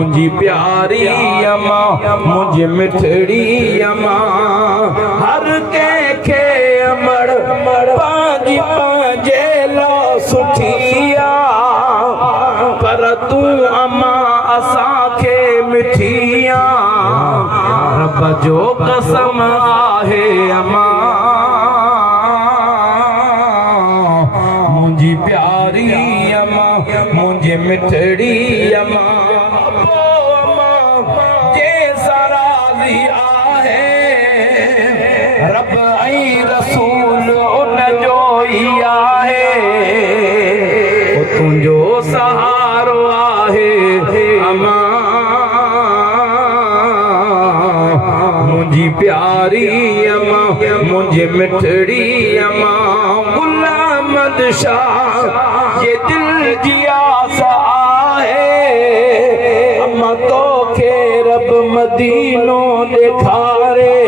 मुंहिंजी प्यारी अम्मा मुंहिंजी मिठड़ी अम्मा हर कंहिंखे अमड़ पंहिंजी पंहिंजे लाइ सुठी आहे पर तूं अम्मा असांखे मिठी आहे रब जो कसम आहे अम्मा मुंहिंजी प्यारी अम्मा मुंहिंजी मिठड़ी अम्मा रब ऐं रसूल उन जो ई आहे तुंहिंजो सहारो आहे अम्मा मुंहिंजी प्यारी अम्मा मुंहिंजी मिठड़ी अम्मा गुलाम शाह ये दिल जी आस आहे अम्मा तोखे रब मदीनो ॾेखारे